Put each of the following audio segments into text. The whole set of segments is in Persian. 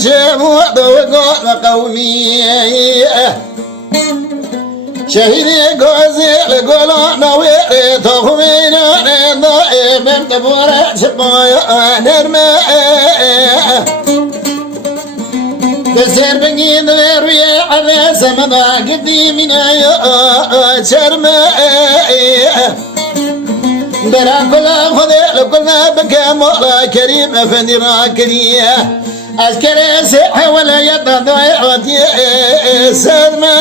جموع وقال قومي شهيدي قوزي لقولوا نويري تخوينا ضائب انتبورا شبايا نرمى تسير بقيد ويروي على سمدا قديمنا يا شرمى درا كلها خذي لكلنا بكى مولا كريم افندي راكريه عسكري سيح ولا يتضيعتي سلمى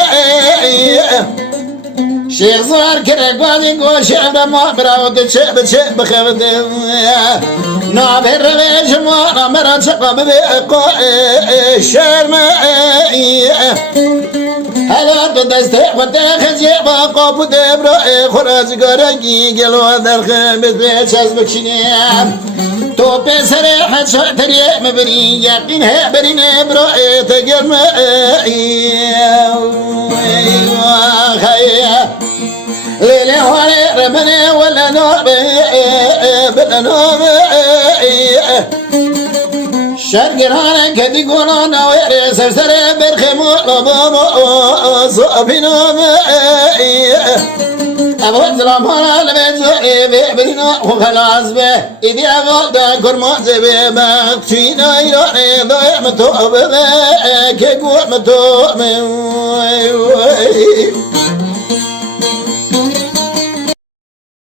شيخ صار كرك وادي وشعب ما براود شعب شعب خفت نابر ليش ما مرت شقب بيقو شرمى هلا بدستي وتاخذ يبقى قبو دبر خراج قرقي قلوا درخ بيت شاز بكشنيام تو بسري حد شاتري مبري يقين هبرين برؤية تقرم ليلي واري ربني ولا نوم بلا نوم شرقرانا كدي قولونا ويري سرسري برخمو لبامو صوفي نوم أبو الزلمانا لبيزوري بيبرينا وخلاص به إذي أقول دا كرموز بمقشينا يروني ضيع متوب كيقول متوب